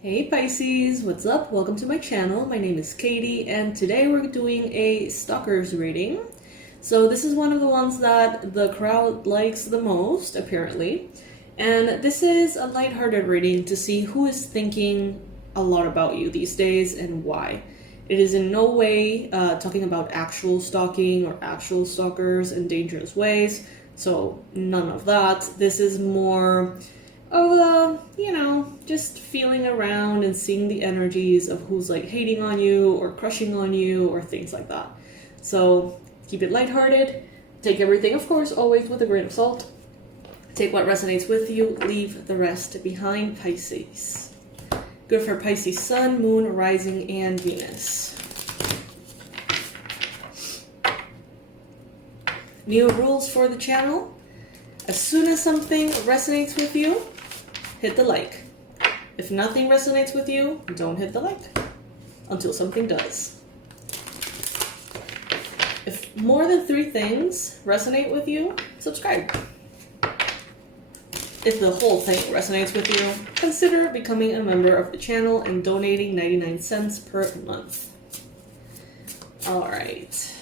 Hey Pisces, what's up? Welcome to my channel. My name is Katie and today we're doing a stalkers reading. So this is one of the ones that the crowd likes the most, apparently. And this is a lighthearted reading to see who is thinking a lot about you these days and why. It is in no way talking about actual stalking or actual stalkers in dangerous ways. So none of that. This is more of just feeling around and seeing the energies of who's like hating on you or crushing on you or things like that. So keep it lighthearted. Take everything, of course, always with a grain of salt. Take what resonates with you, leave the rest behind, Pisces. Good for Pisces Sun, Moon, Rising, and Venus. New rules for the channel. As soon as something resonates with you, hit the like. If nothing resonates with you, don't hit the like until something does. If more than 3 things resonate with you, subscribe. If the whole thing resonates with you, consider becoming a member of the channel and donating 99 cents per month. Alright.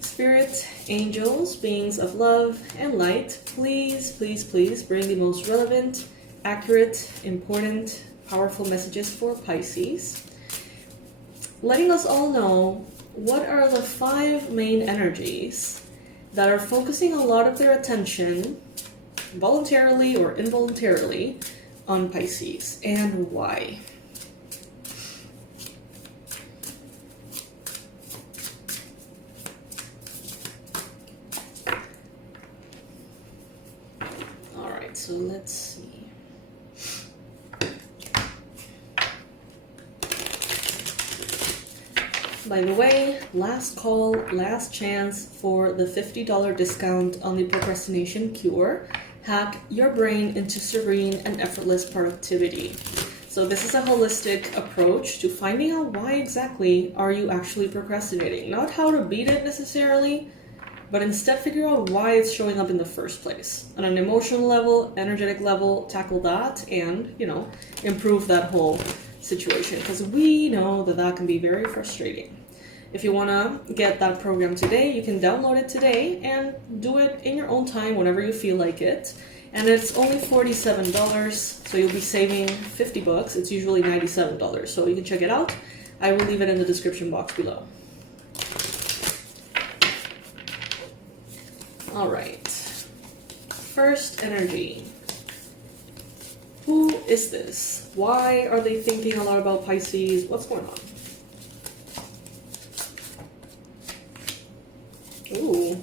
Spirit, angels, beings of love and light, please, please, please bring the most relevant, accurate, important, powerful messages for Pisces. Letting us all know what are the 5 main energies that are focusing a lot of their attention, voluntarily or involuntarily, on Pisces and why. So let's see. By the way, last call, last chance for the $50 discount on the procrastination cure. Hack your brain into serene and effortless productivity. So this is a holistic approach to finding out why exactly are you actually procrastinating. Not how to beat it necessarily, but instead figure out why it's showing up in the first place. On an emotional level, energetic level, tackle that and, improve that whole situation. Because we know that that can be very frustrating. If you want to get that program today, you can download it today and do it in your own time whenever you feel like it. And it's only $47, so you'll be saving $50. It's usually $97, so you can check it out. I will leave it in the description box below. All right, first energy. Who is this? Why are they thinking a lot about Pisces? What's going on? Ooh.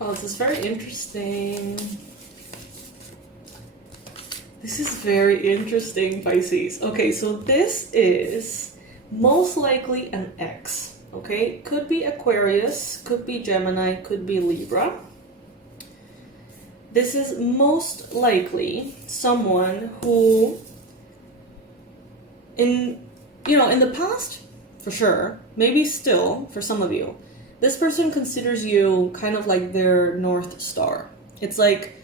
Oh, this is very interesting. This is very interesting, Pisces. Okay, so this is most likely an ex, okay? Could be Aquarius, could be Gemini, could be Libra. This is most likely someone who, in the past, for sure, maybe still, for some of you, this person considers you kind of like their North Star. It's like,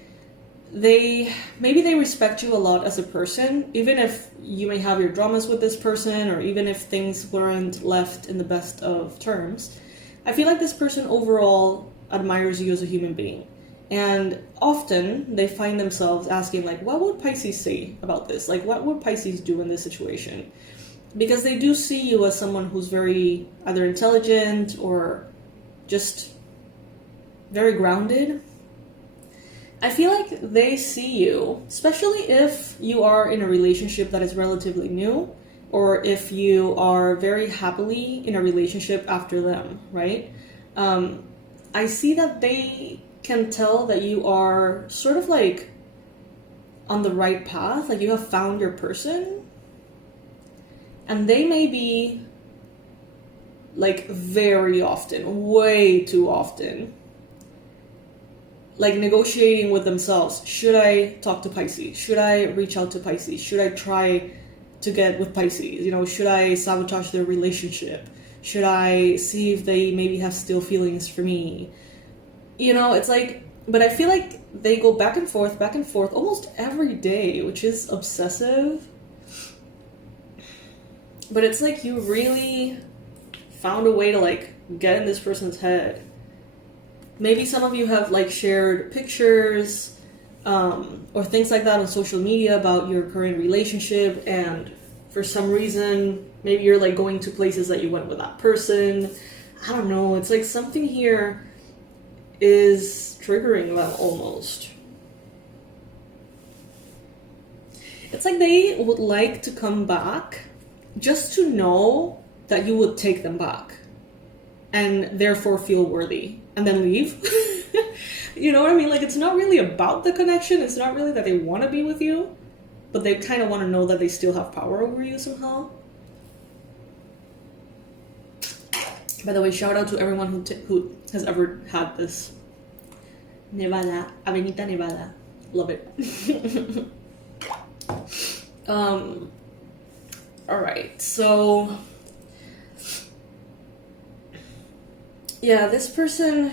maybe they respect you a lot as a person, even if you may have your dramas with this person or even if things weren't left in the best of terms. I feel like this person overall admires you as a human being, and often they find themselves asking, like, what would Pisces say about this? Like, what would Pisces do in this situation? Because they do see you as someone who's very either intelligent or just very grounded. I feel like they see you, especially if you are in a relationship that is relatively new, or if you are very happily in a relationship after them, right? I see that they can tell that you are sort of like on the right path, like you have found your person, and they may be like very often, way too often, like negotiating with themselves. Should I talk to Pisces? Should I reach out to Pisces? Should I try to get with Pisces? Should I sabotage their relationship? Should I see if they maybe have still feelings for me? You know, it's like, but I feel like they go back and forth almost every day, which is obsessive. But it's like you really found a way to like get in this person's head. Maybe some of you have like shared pictures or things like that on social media about your current relationship, and for some reason, maybe you're like going to places that you went with that person. I don't know. It's like something here is triggering them almost. It's like they would like to come back just to know that you would take them back and therefore feel worthy and then leave. You know what I mean? Like, it's not really about the connection. It's not really that they want to be with you, but they kind of want to know that they still have power over you somehow. By the way, shout out to everyone who has ever had this. Nevada, Avenida Nevada. Love it. Alright, so yeah, this person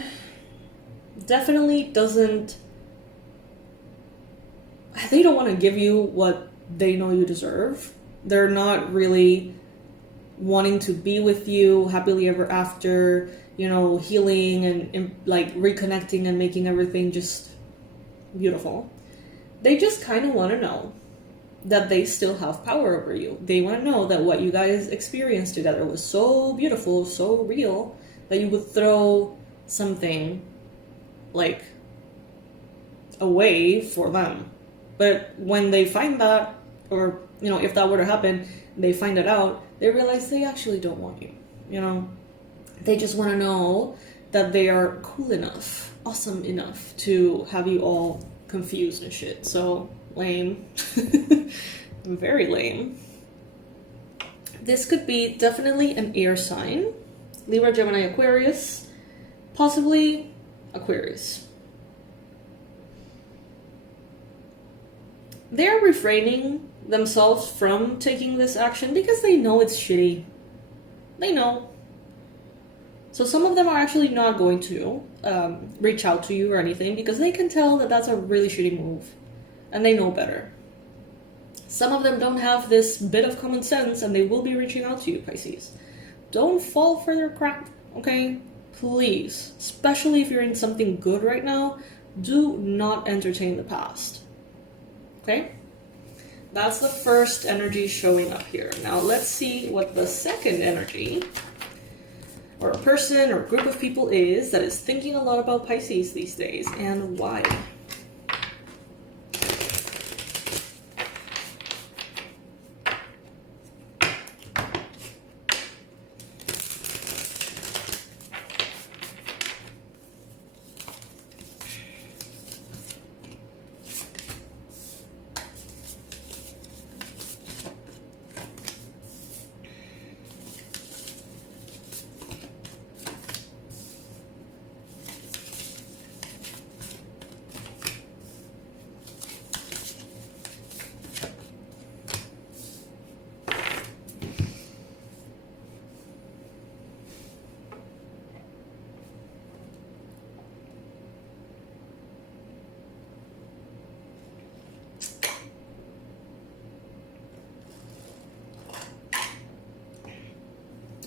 definitely doesn't, they don't want to give you what they know you deserve. They're not really wanting to be with you happily ever after, you know, healing and like reconnecting and making everything just beautiful. They just kind of want to know that they still have power over you. They want to know that what you guys experienced together was so beautiful, so real, that you would throw something like away for them. But when they find that, or, you know, if that were to happen, they find it out, they realize they actually don't want you, you know? They just want to know that they are cool enough, awesome enough to have you all confused and shit. So, lame. Very lame. This could be definitely an air sign. Libra, Gemini, Aquarius. Possibly Aquarius. They're refraining themselves from taking this action because they know it's shitty. They know. So some of them are actually not going to reach out to you or anything because they can tell that that's a really shitty move. And they know better. Some of them don't have this bit of common sense and they will be reaching out to you, Pisces. Don't fall for their crap, okay? Please. Especially if you're in something good right now, do not entertain the past. Okay? That's the first energy showing up here. Now let's see what the second energy, or a person or group of people is that is thinking a lot about Pisces these days, and why.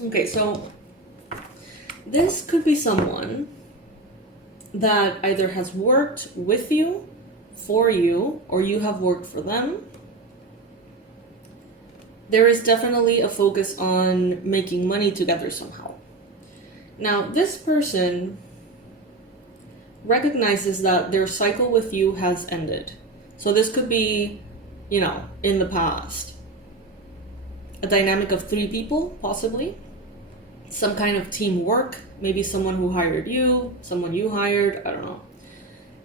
Okay, so this could be someone that either has worked with you, for you, or you have worked for them. There is definitely a focus on making money together somehow. Now, this person recognizes that their cycle with you has ended. So this could be, you know, in the past. A dynamic of 3 people, possibly. Some kind of teamwork, maybe someone who hired you, someone you hired, I don't know.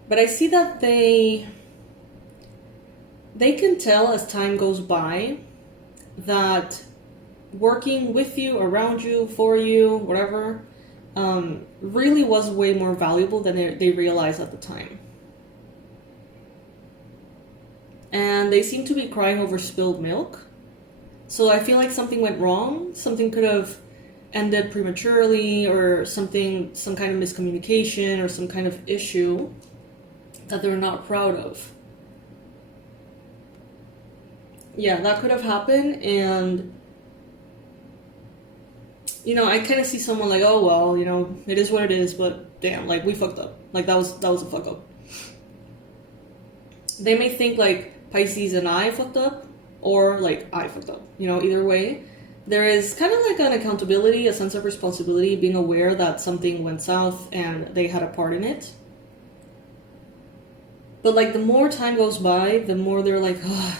But I see that they can tell as time goes by that working with you, around you, for you, whatever, really was way more valuable than they realized at the time. And they seem to be crying over spilled milk. So I feel like something went wrong. Something could have ended prematurely, or something, some kind of miscommunication or some kind of issue that they're not proud of. Yeah, that could have happened. And I kind of see someone like, oh well, it is what it is, but damn, like, we fucked up. Like, that was a fuck up. They may think like Pisces and I fucked up, or like I fucked up. Either way, there is kind of like an accountability, a sense of responsibility, being aware that something went south and they had a part in it. But like, the more time goes by, the more they're like, oh,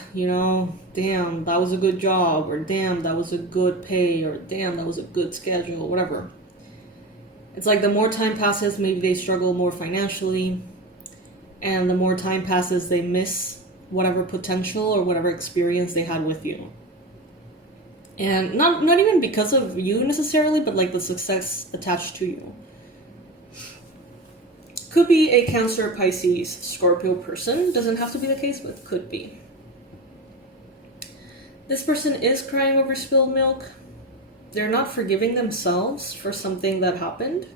damn, that was a good job, or damn, that was a good pay, or damn, that was a good schedule, whatever. It's like the more time passes, maybe they struggle more financially, and the more time passes, they miss whatever potential or whatever experience they had with you. And not even because of you necessarily, but like the success attached to you. Could be a Cancer, Pisces, Scorpio person. Doesn't have to be the case, but could be. This person is crying over spilled milk. They're not forgiving themselves for something that happened.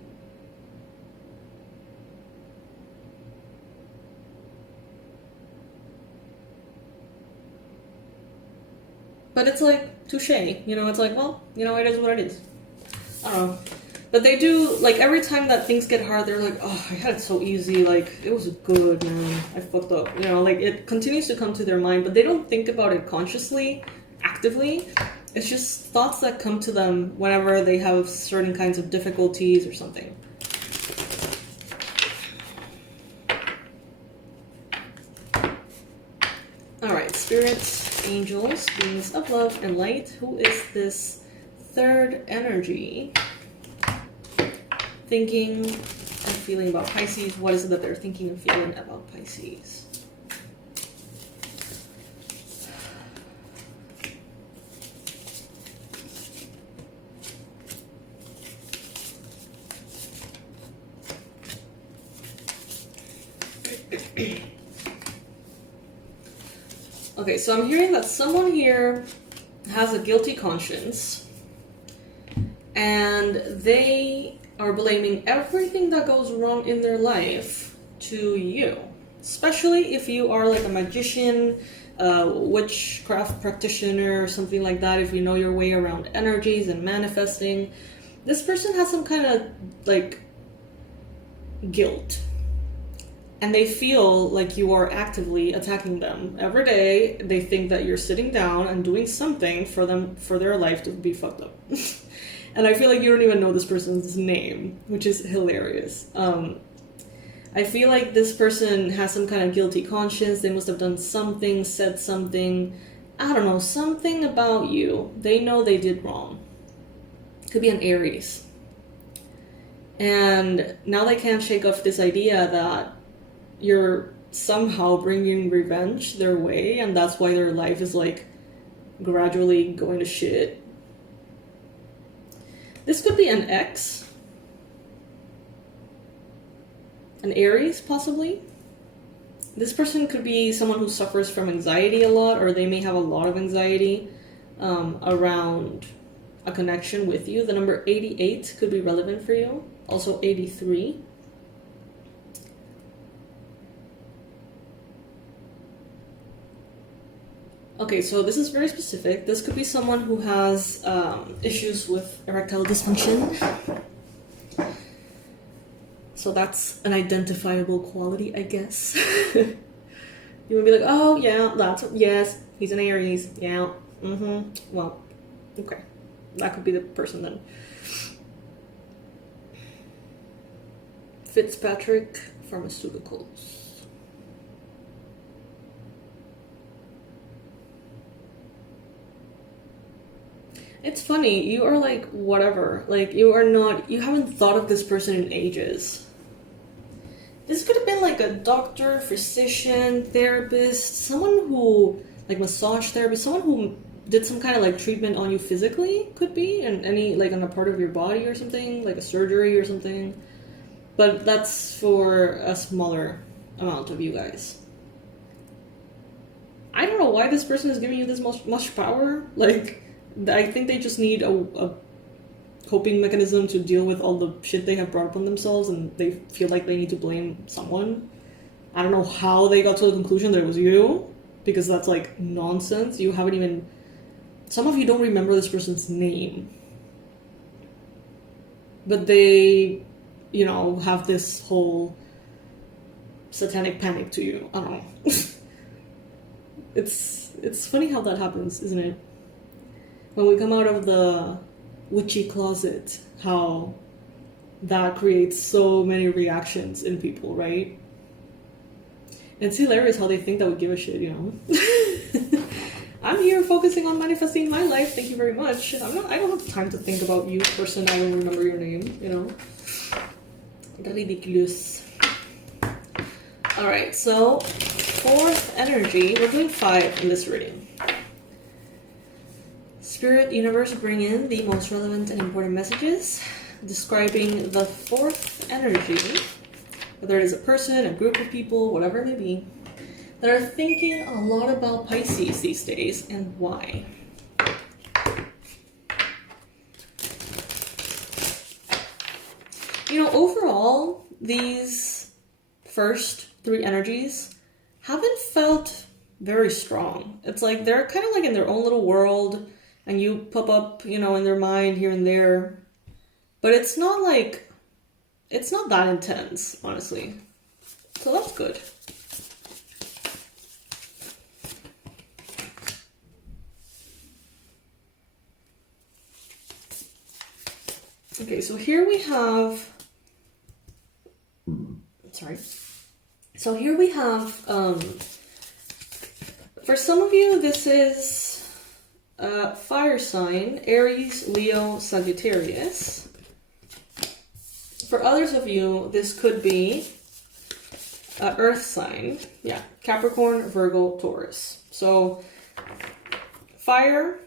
But it's like, touche. It's like, well, it is what it is. I don't know. But they do, like, every time that things get hard, they're like, oh, I had it so easy. Like, it was good, man. I fucked up. Like, it continues to come to their mind, but they don't think about it consciously, actively. It's just thoughts that come to them whenever they have certain kinds of difficulties or something. Alright, spirits, angels, beings of love and light. Who is this third energy thinking and feeling about Pisces? What is it that they're thinking and feeling about Pisces? Okay, so I'm hearing that someone here has a guilty conscience, and they are blaming everything that goes wrong in their life to you. Especially if you are like a magician, witchcraft practitioner, or something like that. If you know your way around energies and manifesting, this person has some kind of like guilt. And they feel like you are actively attacking them. Every day, they think that you're sitting down and doing something for them, for their life to be fucked up. And I feel like you don't even know this person's name, which is hilarious. I feel like this person has some kind of guilty conscience. They must have done something, said something, I don't know, something about you. They know they did wrong. Could be an Aries. And now they can't shake off this idea that you're somehow bringing revenge their way, and that's why their life is like gradually going to shit. This could be an ex, an Aries possibly. This person could be someone who suffers from anxiety a lot, or they may have a lot of anxiety around a connection with you. The number 88 could be relevant for you. Also 83. Okay, so this is very specific. This could be someone who has issues with erectile dysfunction. So that's an identifiable quality, I guess. You would be like, oh yeah, yes, he's an Aries. Yeah, well, okay. That could be the person then. Fitzpatrick Pharmaceuticals. It's funny, you are like, whatever. Like, you haven't thought of this person in ages. This could have been like a doctor, physician, therapist, someone who, like massage therapist, someone who did some kind of like treatment on you physically, could be, and any, like on a part of your body or something, like a surgery or something. But that's for a smaller amount of you guys. I don't know why this person is giving you this much power. Like, I think they just need a coping mechanism to deal with all the shit they have brought upon themselves, and they feel like they need to blame someone. I don't know how they got to the conclusion that it was you, because that's like nonsense. You haven't even... Some of you don't remember this person's name. But they, you know, have this whole satanic panic to you. I don't know. It's funny how that happens, isn't it? When we come out of the witchy closet, how that creates so many reactions in people, right? And it's hilarious how they think that we give a shit, you know? I'm here focusing on manifesting my life, thank you very much. I don't have time to think about you, person, I don't remember your name, you know? Ridiculous. Alright, so, fourth energy, we're doing 5 in this reading. Spirit, universe, bring in the most relevant and important messages describing the fourth energy, whether it is a person, a group of people, whatever it may be, that are thinking a lot about Pisces these days, and why. You know, overall, these first 3 energies haven't felt very strong. It's like they're kind of like in their own little world, and you pop up, you know, in their mind here and there. But it's not like, it's not that intense, honestly. So that's good. Okay, so here we have, So here we have, for some of you, this is fire sign, Aries, Leo, Sagittarius. For others of you, this could be earth sign, yeah, Capricorn, Virgo, Taurus. So fire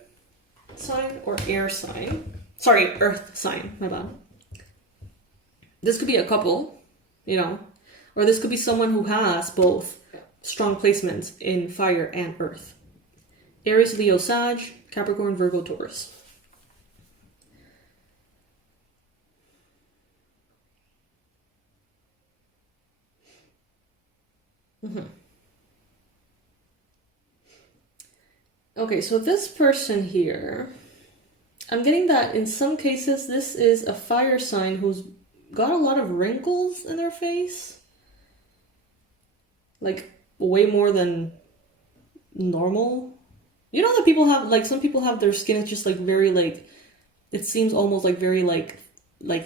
sign or air sign. Sorry, earth sign, my bad. This could be a couple, you know, or this could be someone who has both strong placements in fire and earth. Aries, Leo, Sag, Capricorn, Virgo, Taurus. Okay, so this person here, I'm getting that in some cases this is a fire sign who's got a lot of wrinkles in their face. Like, way more than normal. You know that people have, like, some people have their skin is just, like, very, like, it seems almost, like, very, like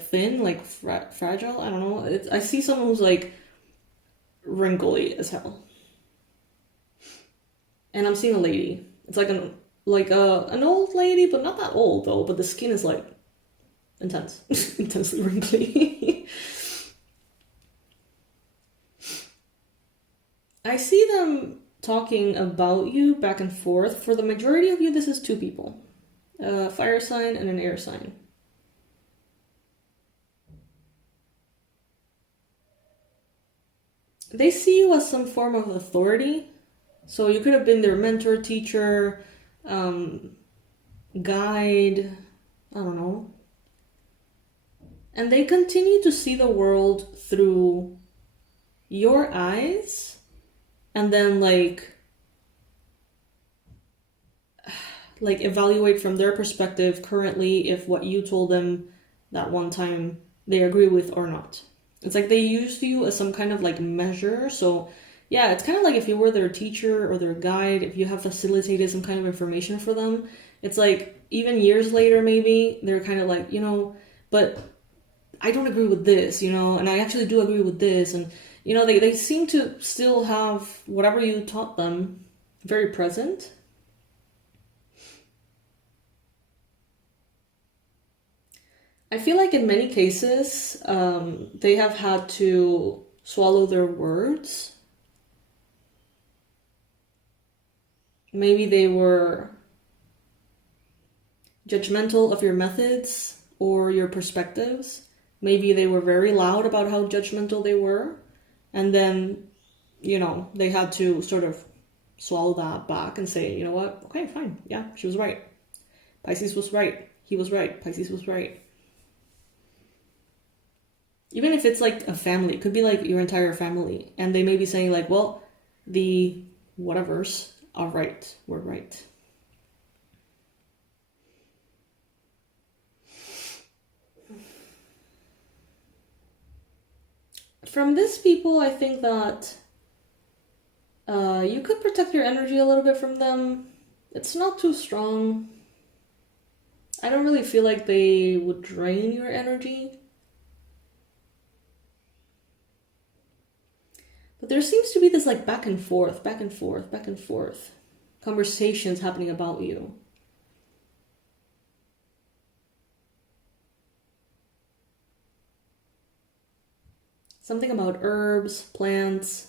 thin, like, fragile. I don't know. I see someone who's, like, wrinkly as hell. And I'm seeing a lady. It's like an old lady, but not that old, though. But the skin is, like, intense. Intensely wrinkly. I see them talking about you back and forth. For the majority of you, this is 2 people. A fire sign and an air sign. They see you as some form of authority. So you could have been their mentor, teacher, guide, I don't know. And they continue to see the world through your eyes. And then, like evaluate from their perspective currently if what you told them that one time they agree with or not. It's like they use you as some kind of, like, measure. So, yeah, it's kind of like if you were their teacher or their guide, if you have facilitated some kind of information for them, it's like even years later maybe, they're kind of like, you know, but I don't agree with this, you know, and I actually do agree with this, and you know, they seem to still have whatever you taught them very present. I feel like in many cases, they have had to swallow their words. Maybe they were judgmental of your methods or your perspectives. Maybe they were very loud about how judgmental they were. And then, you know, they had to sort of swallow that back and say, you know what? Okay, fine. Yeah, she was right. Pisces was right. He was right. Pisces was right. Even if it's like a family, it could be like your entire family. And they may be saying like, well, the whatevers are right. We're right. From this people, I think that you could protect your energy a little bit from them. It's not too strong. I don't really feel like they would drain your energy. But there seems to be this like back and forth conversations happening about you. Something about herbs, plants,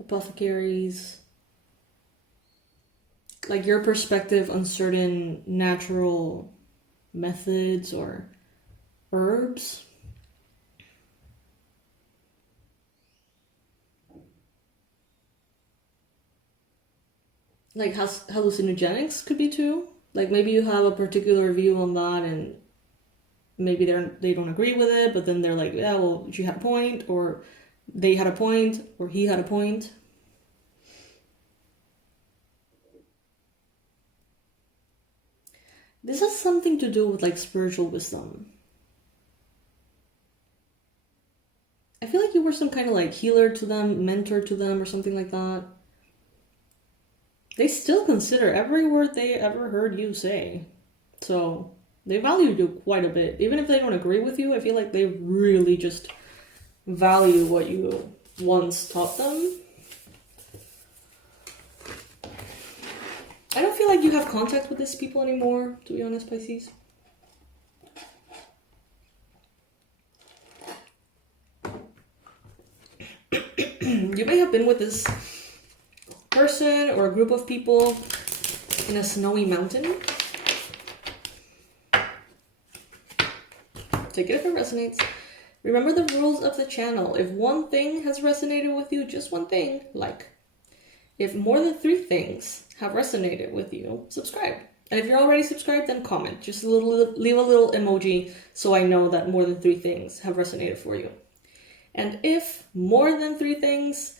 apothecaries, like your perspective on certain natural methods or herbs. Like hallucinogenics could be too. Like maybe you have a particular view on that and maybe they don't agree with it, but then they're like, yeah, well, she had a point, or they had a point, or he had a point. This has something to do with like spiritual wisdom. I feel like you were some kind of like healer to them, mentor to them, or something like that. They still consider every word they ever heard you say. So they value you quite a bit. Even if they don't agree with you, I feel like they really just value what you once taught them. I don't feel like you have contact with these people anymore, to be honest, Pisces. You may have been with this person or a group of people in a snowy mountain. Take it if it resonates. Remember the rules of the channel. If one thing has resonated with you, just one thing, like. If more than 3 things have resonated with you, subscribe. And if you're already subscribed, then comment. Just leave a little emoji so I know that more than 3 things have resonated for you. And if more than 3 things,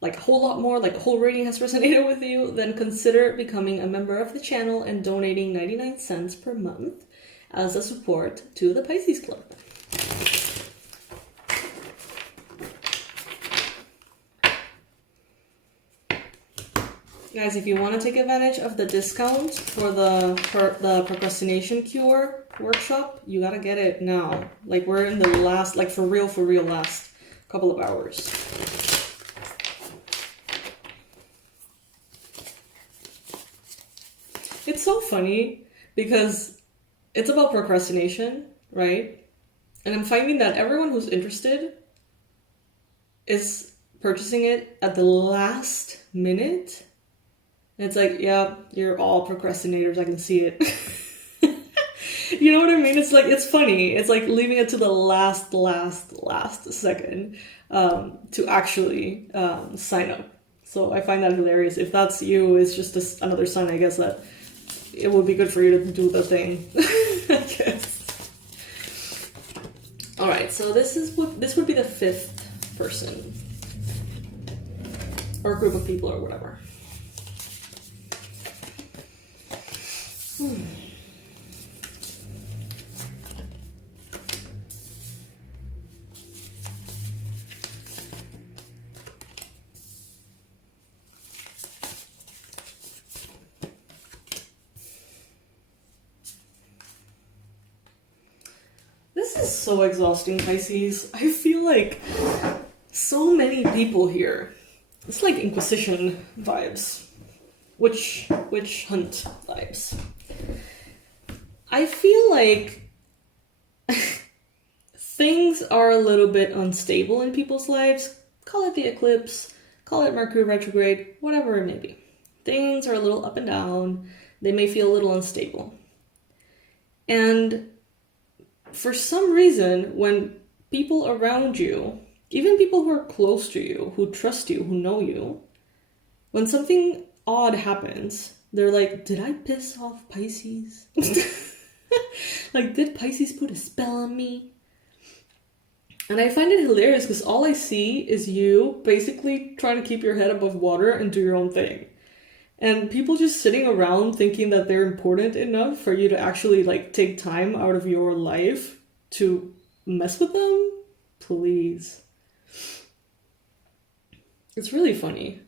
like a whole lot more, like a whole rating has resonated with you, then consider becoming a member of the channel and donating 99 cents per month as a support to the Pisces Club. Guys, if you want to take advantage of the discount for the procrastination cure workshop, you gotta get it now. Like we're in the last, like for real last couple of hours. It's so funny because it's about procrastination, right? And I'm finding that everyone who's interested is purchasing it at the last minute. And it's like, yeah, you're all procrastinators, I can see it. You know what I mean? It's like, it's funny. It's like leaving it to the last second to actually sign up. So I find that hilarious. If that's you, it's just another sign, I guess, that it would be good for you to do the thing. I guess. All right, so this would be the 5th person or group of people or whatever. This is so exhausting, Pisces. I feel like so many people here. It's like Inquisition vibes. Witch hunt vibes. I feel like things are a little bit unstable in people's lives. Call it the eclipse, call it Mercury retrograde, whatever it may be. Things are a little up and down. They may feel a little unstable. And for some reason, when people around you, even people who are close to you, who trust you, who know you, when something odd happens, they're like, did I piss off Pisces? Like, did Pisces put a spell on me? And I find it hilarious because all I see is you basically trying to keep your head above water and do your own thing. And people just sitting around thinking that they're important enough for you to actually like take time out of your life to mess with them? Please. It's really funny.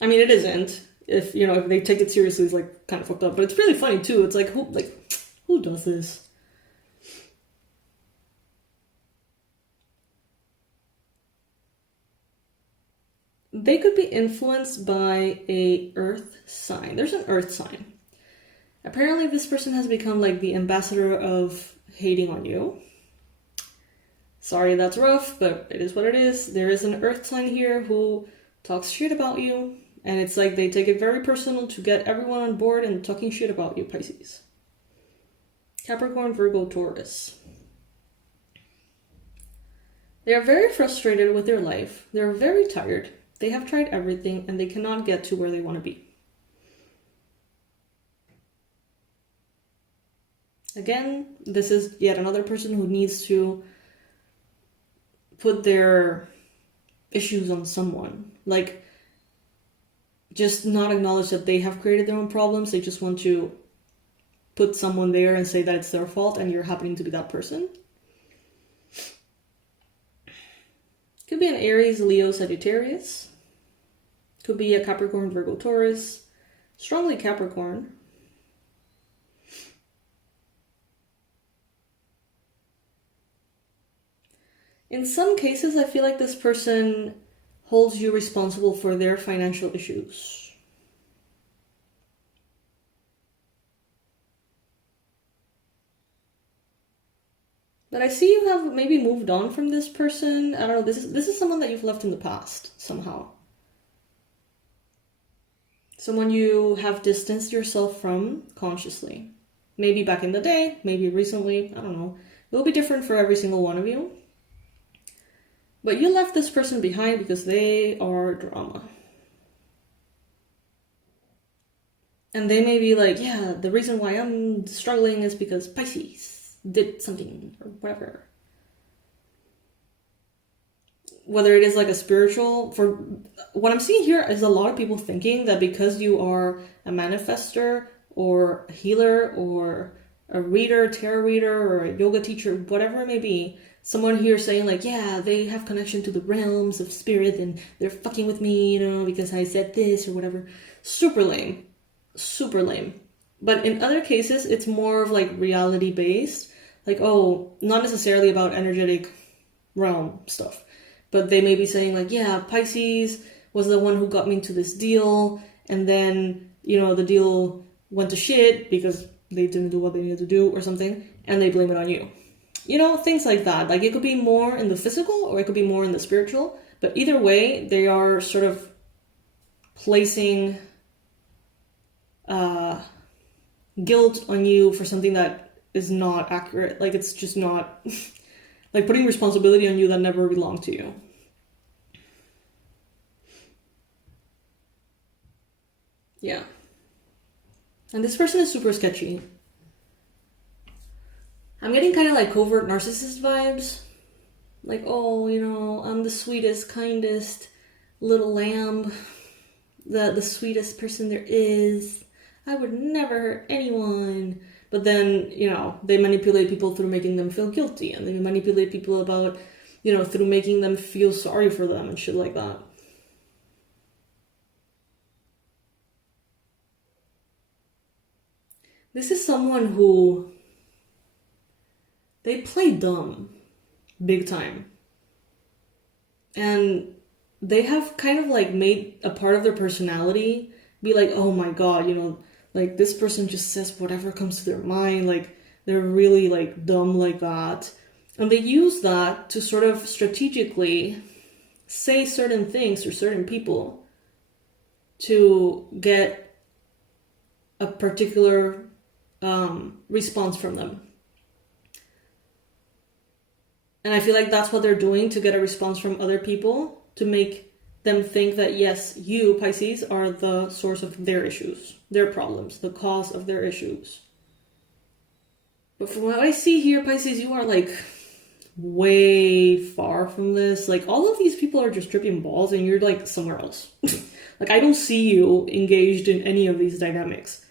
I mean, it isn't. If, you know, if they take it seriously, it's like kind of fucked up. But it's really funny too. It's like, who does this? They could be influenced by a earth sign. There's an earth sign. Apparently this person has become like the ambassador of hating on you. Sorry, that's rough, but it is what it is. There is an earth sign here who talks shit about you. And it's like they take it very personal to get everyone on board and talking shit about you, Pisces. Capricorn, Virgo, Taurus. They are very frustrated with their life. They're very tired. They have tried everything and they cannot get to where they want to be. Again, this is yet another person who needs to put their issues on someone. Like, just not acknowledge that they have created their own problems. They just want to put someone there and say that it's their fault and you're happening to be that person. Could be an Aries, Leo, Sagittarius. Could be a Capricorn, Virgo, Taurus. Strongly Capricorn. In some cases, I feel like this person holds you responsible for their financial issues. But I see you have maybe moved on from this person. I don't know, this is someone that you've left in the past, somehow. Someone you have distanced yourself from consciously. Maybe back in the day, maybe recently, I don't know. It will be different for every single one of you. But you left this person behind because they are drama. And they may be like, yeah, the reason why I'm struggling is because Pisces did something or whatever. Whether it is like a spiritual, for what I'm seeing here is a lot of people thinking that because you are a manifester or a healer or a reader, tarot reader, or a yoga teacher, whatever it may be, someone here saying like, yeah, they have connection to the realms of spirit and they're fucking with me, you know, because I said this or whatever. Super lame. Super lame. But in other cases, it's more of like reality based. Like, oh, not necessarily about energetic realm stuff. But they may be saying like, yeah, Pisces was the one who got me into this deal. And then, you know, the deal went to shit because they didn't do what they needed to do or something. And they blame it on you. You know, things like that. Like, it could be more in the physical or it could be more in the spiritual. But either way, they are sort of placing guilt on you for something that is not accurate. Like, it's just not... like, putting responsibility on you that never belonged to you. Yeah. And this person is super sketchy. I'm getting kind of like covert narcissist vibes. Like, oh, you know, I'm the sweetest, kindest little lamb. The sweetest person there is. I would never hurt anyone. But then, you know, they manipulate people through making them feel guilty. And they manipulate people about, you know, through making them feel sorry for them and shit like that. This is someone who... they play dumb. Big time. And they have kind of like made a part of their personality be like, oh my god, you know, like this person just says whatever comes to their mind, like they're really like dumb like that. And they use that to sort of strategically say certain things to certain people to get a particular response from them. And I feel like that's what they're doing to get a response from other people, to make them think that, yes, you, Pisces, are the source of their issues, their problems, the cause of their issues. But from what I see here, Pisces, you are like way far from this. Like, all of these people are just tripping balls and you're like somewhere else. Like, I don't see you engaged in any of these dynamics.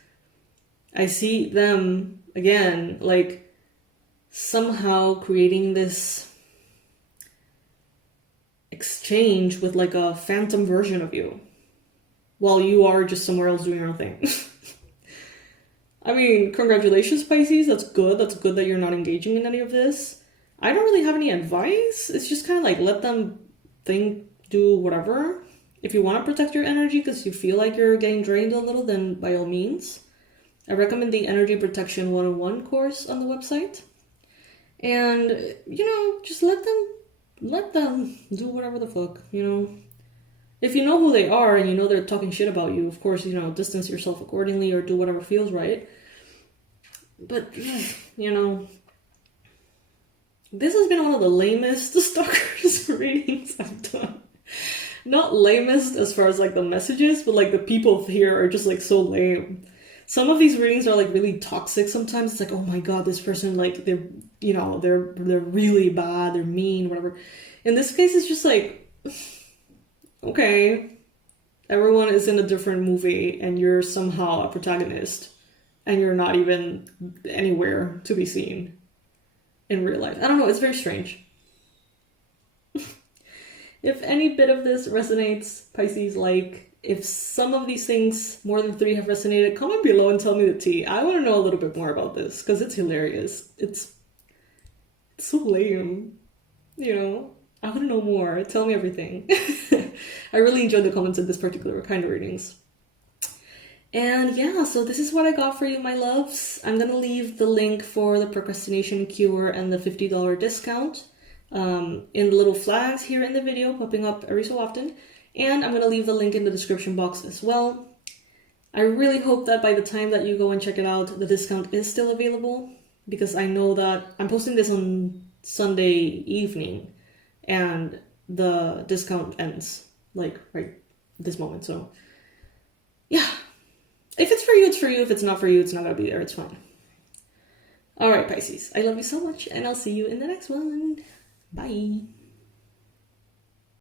I see them, again, like somehow creating this exchange with like a phantom version of you while you are just somewhere else doing your own thing. I mean, congratulations, Pisces. That's good. That's good that you're not engaging in any of this. I don't really have any advice. It's just kind of like, let them think, do whatever. If you want to protect your energy because you feel like you're getting drained a little, then by all means. I recommend the Energy Protection 101 course on the website. And, you know, just let them do whatever the fuck, you know. If you know who they are and you know they're talking shit about you, of course, you know, distance yourself accordingly or do whatever feels right. But, you know, this has been one of the lamest stalkers readings I've done. Not lamest as far as like the messages, but like the people here are just like so lame. Some of these readings are like really toxic sometimes. It's like, oh my god, this person, like, they're, you know, they're really bad, they're mean, whatever. In this case, it's just like, okay, everyone is in a different movie and you're somehow a protagonist and you're not even anywhere to be seen in real life. I don't know, it's very strange. If any bit of this resonates, Pisces, like, if some of these things, more than 3, have resonated, comment below and tell me the tea. I want to know a little bit more about this, because it's hilarious. It's so lame, you know? I want to know more. Tell me everything. I really enjoyed the comments in this particular kind of readings. And yeah, so this is what I got for you, my loves. I'm going to leave the link for the procrastination cure and the $50 discount in the little flags here in the video, popping up every so often. And I'm going to leave the link in the description box as well. I really hope that by the time that you go and check it out, the discount is still available, because I know that I'm posting this on Sunday evening and the discount ends like right this moment. So yeah, if it's for you, it's for you. If it's not for you, it's not going to be there. It's fine. All right, Pisces, I love you so much and I'll see you in the next one. Bye.